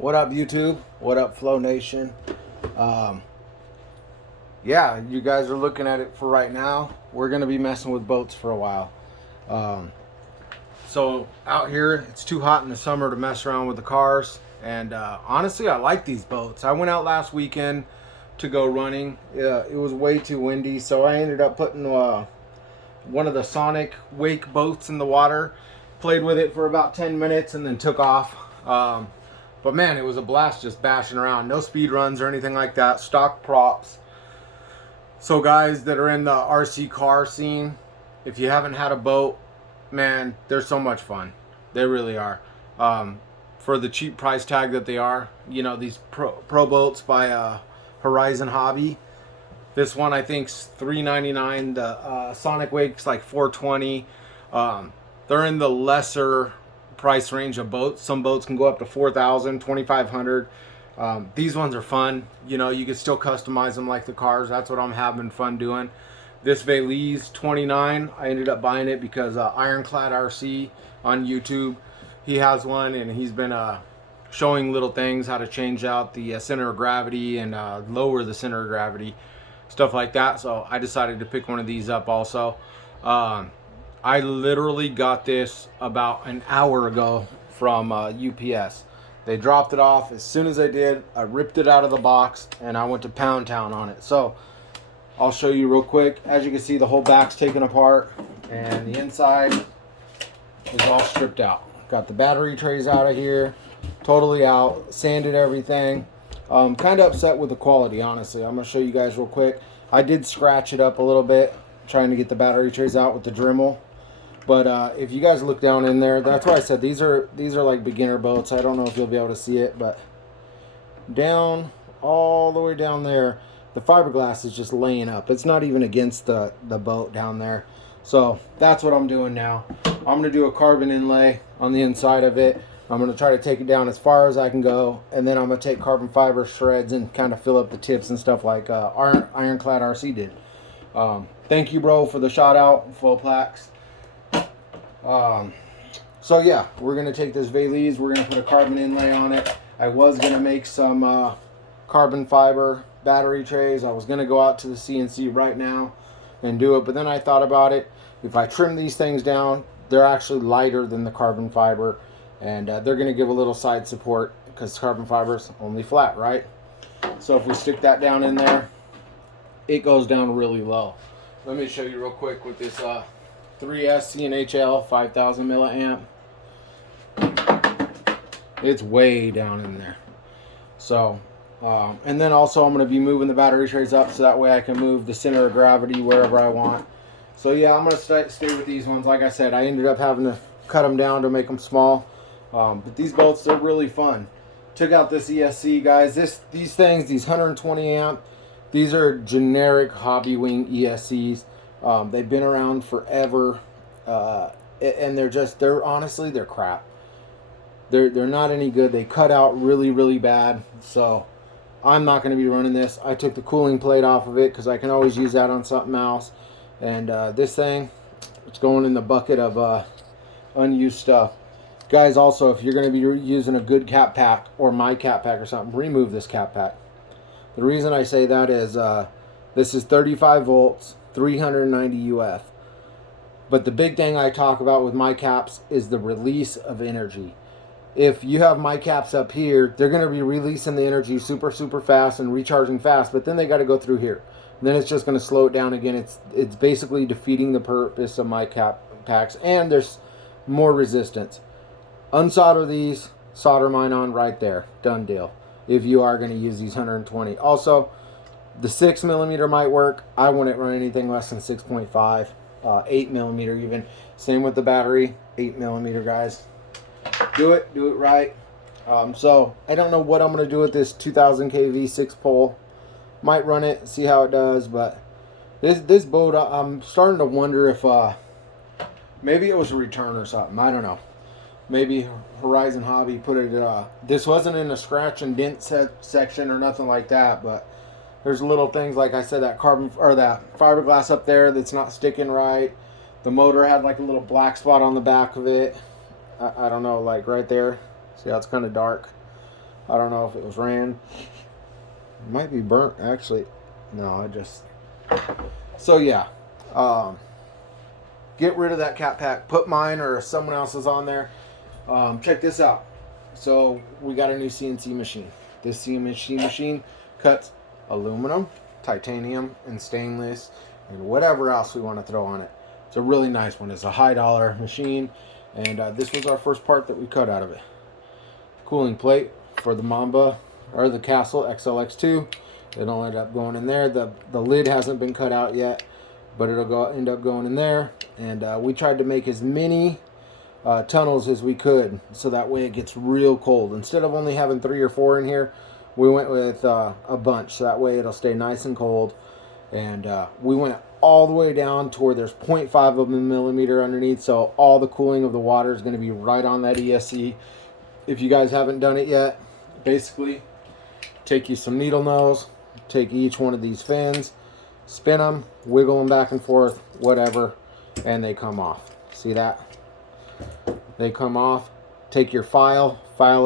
What up, YouTube? What up, Flow Nation? Yeah, you guys are looking at it for right now. We're going to be messing with boats for a while. So out here, it's too hot in the summer to mess around with the cars. And honestly, I like these boats. I went out last weekend to go running. It was way too windy, so I ended up putting one of the SONICWAKE boats in the water. Played with it for about 10 minutes and then took off. But man, it was a blast just bashing around. No speed runs or anything like that. Stock props. So guys that are in the RC car scene, if you haven't had a boat, man, they're so much fun. They really are. For the cheap price tag that they are, you know, these pro boats by Horizon Hobby. This one I think's $3.99. The SONICWAKE's like $4.20. They're in the lesser price range of boats. Some boats can go up to $4,000, $2,500. These ones are fun. You know, you can still customize them like the cars. That's what I'm having fun doing. This ZELES 29, I ended up buying it because Ironclad RC on YouTube, he has one, and he's been showing little things, how to change out the center of gravity and lower the center of gravity, stuff like that. So I decided to pick one of these up also. I literally got this about an hour ago from UPS. They dropped it off. As soon as I did, I ripped it out of the box and I went to Pound Town on it. So I'll show you real quick. As you can see, the whole back's taken apart and the inside is all stripped out. Got the battery trays out of here, totally out, sanded everything. Kind of upset with the quality, honestly. I'm gonna show you guys real quick. I did scratch it up a little bit, trying to get the battery trays out with the Dremel. But if you guys look down in there, that's why I said these are like beginner boats. I don't know if you'll be able to see it, but down, all the way down there, the fiberglass is just laying up. It's not even against the boat down there. So that's what I'm doing now. I'm going to do a carbon inlay on the inside of it. I'm going to try to take it down as far as I can go. And then I'm going to take carbon fiber shreds and kind of fill up the tips and stuff like Ironclad RC did. Thank you, bro, for the shout out, flopacks. So yeah, we're going to take this ZELES. We're going to put a carbon inlay on it. I was going to make some carbon fiber battery trays. I was going to go out to the CNC right now and do it, but then I thought about it. If I trim these things down, they're actually lighter than the carbon fiber, and they're going to give a little side support because carbon fiber is only flat, right? So if we stick that down in there, it goes down really low. Let me show you real quick with this 3S CNHL 5000 milliamp. It's way down in there. So and then also I'm going to be moving the battery trays up so that way I can move the center of gravity wherever I want. So yeah, I'm going to stay with these ones. Like I said, I ended up having to cut them down to make them small. But these bolts, they're really fun. Check out this ESC, guys. These things, these 120 amp, these are generic Hobby Wing ESCs. They've been around forever, and they're honestly, they're crap. They're not any good. They cut out really, really bad. So I'm not going to be running this. I took the cooling plate off of it because I can always use that on something else. And this thing, it's going in the bucket of unused stuff. Guys, also, if you're going to be using a good cap pack or my cap pack or something, remove this cap pack. The reason I say that is this is 35 volts, 390 UF. But the big thing I talk about with my caps is the release of energy. If you have my caps up here, they're going to be releasing the energy super, super fast and recharging fast, but then they got to go through here. And then it's just going to slow it down again. It's basically defeating the purpose of my cap packs, and there's more resistance. Unsolder these, solder mine on right there. Done deal. If you are going to use these 120. Also, the 6mm might work. I wouldn't run anything less than 6.5, 8mm even. Same with the battery, 8mm, guys. Do it right. So I don't know what I'm going to do with this 2000 kV 6 pole. Might run it, see how it does, but this boat, I'm starting to wonder if maybe it was a return or something. I don't know. Maybe Horizon Hobby put it. This wasn't in a scratch and dent section or nothing like that, but there's little things like I said, that carbon or that fiberglass up there that's not sticking right. The motor had like a little black spot on the back of it. I don't know, like right there. See how it's kind of dark. I don't know if it was ran. It might be burnt, actually. No, I just... So, yeah. Get rid of that cat pack. Put mine or someone else's on there. Check this out. So, we got a new CNC machine. This CNC machine cuts aluminum, titanium, and stainless, and whatever else we want to throw on it. It's a really nice one. It's a high dollar machine, and this was our first part that we cut out of it. Cooling plate for the Mamba, or the Castle XLX2. It'll end up going in there. The lid hasn't been cut out yet, but it'll end up going in there. And we tried to make as many tunnels as we could, so that way it gets real cold. Instead of only having 3 or 4 in here, we went with a bunch, so that way it'll stay nice and cold. And we went all the way down to where there's 0.5 of a millimeter underneath, so all the cooling of the water is going to be right on that ESC. If you guys haven't done it yet, basically take you some needle nose, take each one of these fins, spin them, wiggle them back and forth, whatever, and they come off. See that? They come off. Take your file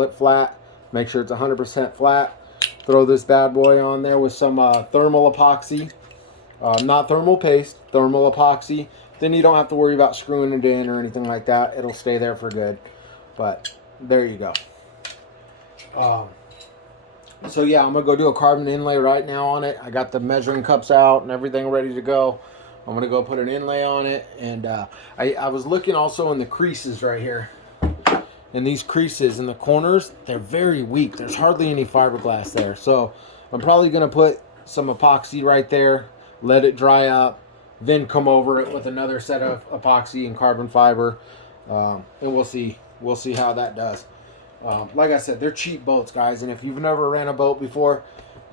it flat, make sure it's 100% flat. Throw this bad boy on there with some thermal epoxy. Not thermal paste, thermal epoxy. Then you don't have to worry about screwing it in or anything like that. It'll stay there for good. But there you go. So yeah, I'm going to go do a carbon inlay right now on it. I got the measuring cups out and everything ready to go. I'm going to go put an inlay on it. And I was looking also in the creases right here. And these creases in the corners, they're very weak. There's hardly any fiberglass there. So I'm probably going to put some epoxy right there, let it dry up, then come over it with another set of epoxy and carbon fiber. And we'll see how that does. Like I said, they're cheap boats, guys. And if you've never ran a boat before,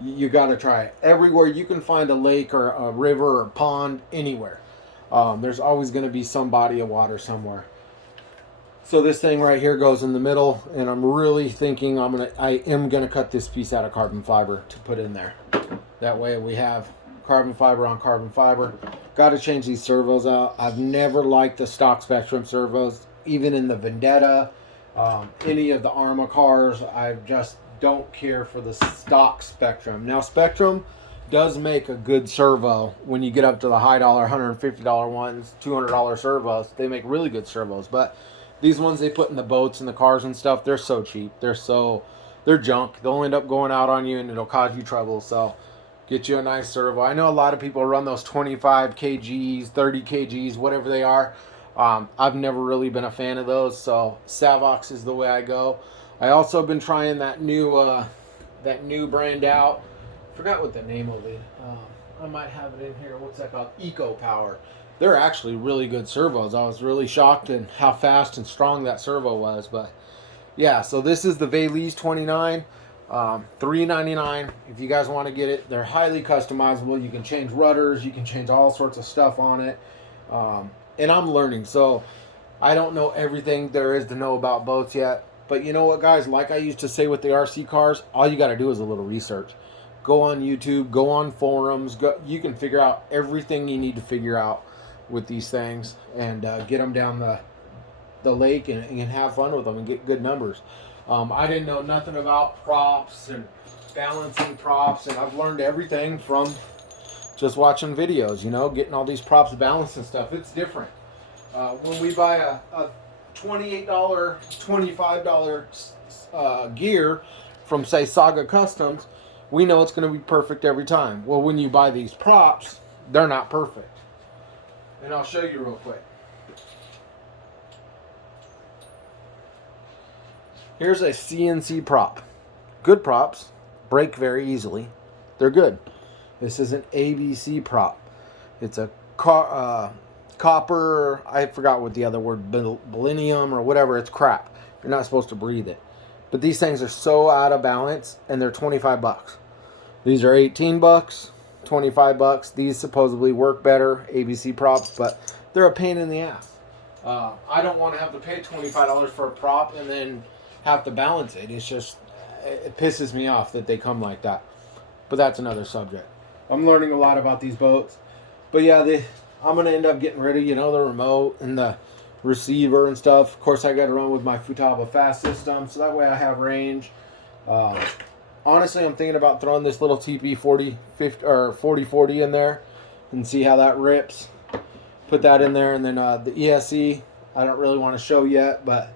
you got to try it. Everywhere you can find a lake or a river or a pond, anywhere. There's always going to be some body of water somewhere. So this thing right here goes in the middle, and I'm really thinking I am gonna cut this piece out of carbon fiber to put in there. That way we have carbon fiber on carbon fiber. Got to change these servos out. I've never liked the stock Spectrum servos, even in the Vendetta, any of the Arma cars. I just don't care for the stock Spectrum. Now Spectrum does make a good servo when you get up to the high dollar, $150 ones, $200 servos. They make really good servos, but these ones they put in the boats and the cars and stuff, they're so cheap. They're junk. They'll end up going out on you and it'll cause you trouble. So get you a nice servo. I know a lot of people run those 25 kgs, 30 kgs, whatever they are. I've never really been a fan of those. So Savox is the way I go. I also been trying that new brand out. Forgot what the name of it. I might have it in here. What's that called? Eco Power. They're actually really good servos. I was really shocked at how fast and strong that servo was. But yeah, so this is the Valise 29, $3.99. If you guys want to get it, they're highly customizable. You can change rudders, you can change all sorts of stuff on it. And I'm learning, so I don't know everything there is to know about boats yet. But you know what, guys? Like I used to say with the RC cars, all you got to do is a little research. Go on YouTube, go on forums. You can figure out everything you need to figure out with these things, and get them down the lake and have fun with them and get good numbers. I didn't know nothing about props and balancing props, and I've learned everything from just watching videos, you know, getting all these props balanced and stuff. It's different. When we buy a $28, $25 gear from, say, Saga Customs, we know it's going to be perfect every time. Well, when you buy these props, they're not perfect. And I'll show you real quick. Here's a CNC prop. Good props. Break very easily. They're good. This is an ABC prop. It's a copper, I forgot what the other word, selenium or whatever. It's crap. You're not supposed to breathe it. But these things are so out of balance, and they're 25 bucks. These are 18 bucks. 25 bucks. These supposedly work better, ABC props, but they're a pain in the ass. I don't want to have to pay $25 for a prop and then have to balance it. It's just, it pisses me off that they come like that. But that's another subject. I'm learning a lot about these boats. But yeah, I'm going to end up getting rid of, the remote and the receiver and stuff. Of course, I got to run with my Futaba fast system, so that way I have range. Honestly, I'm thinking about throwing this little TP 40, 50, or 4040 in there and see how that rips. Put that in there, and then the ESC, I don't really want to show yet, but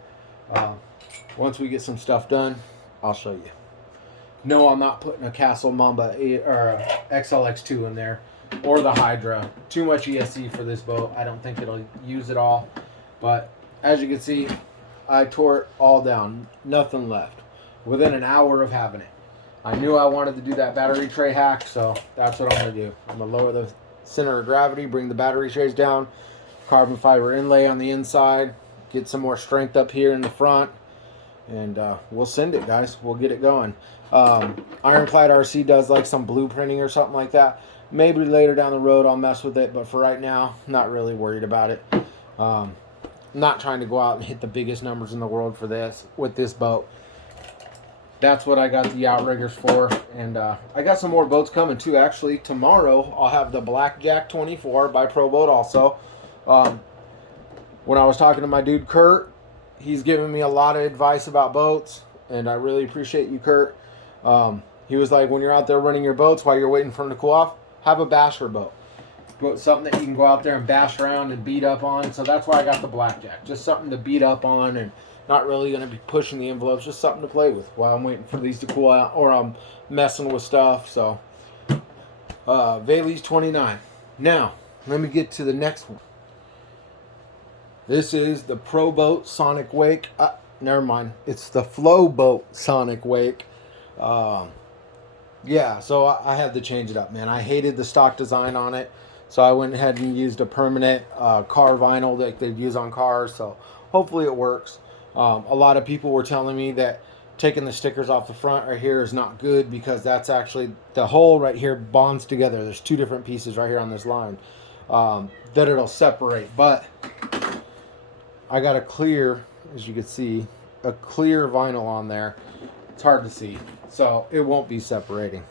once we get some stuff done, I'll show you. No, I'm not putting a Castle Mamba 8 or a XLX2 in there, or the Hydra. Too much ESC for this boat. I don't think it'll use it all. But as you can see, I tore it all down. Nothing left. Within an hour of having it. I knew I wanted to do that battery tray hack, so that's what I'm going to do. I'm going to lower the center of gravity, bring the battery trays down, carbon fiber inlay on the inside, get some more strength up here in the front, and we'll send it, guys. We'll get it going. Ironclad RC does like some blueprinting or something like that. Maybe later down the road I'll mess with it, but for right now, not really worried about it. Not trying to go out and hit the biggest numbers in the world for this with this boat. That's what I got the outriggers for, and I got some more boats coming too. Actually, tomorrow I'll have the Blackjack 24 by Pro Boat also. When I was talking to my dude Kurt, he's giving me a lot of advice about boats, and I really appreciate you, Kurt. He was like, when you're out there running your boats while you're waiting for them to cool off, have a basher boat. Something that you can go out there and bash around and beat up on. So that's why I got the Blackjack. Just something to beat up on, and not really going to be pushing the envelopes. Just something to play with while I'm waiting for these to cool out, or I'm messing with stuff. So Valise 29. Now let me get to the next one. This is the Pro Boat SONICWAKE. Never mind. It's the Flow Boat SONICWAKE. Yeah, so I had to change it up, man. I hated the stock design on it. So I went ahead and used a permanent car vinyl that they'd use on cars. So hopefully it works. A lot of people were telling me that taking the stickers off the front right here is not good, because that's actually, the hole right here bonds together. There's two different pieces right here on this line that it'll separate. But I got a clear, as you can see, a clear vinyl on there. It's hard to see, so it won't be separating.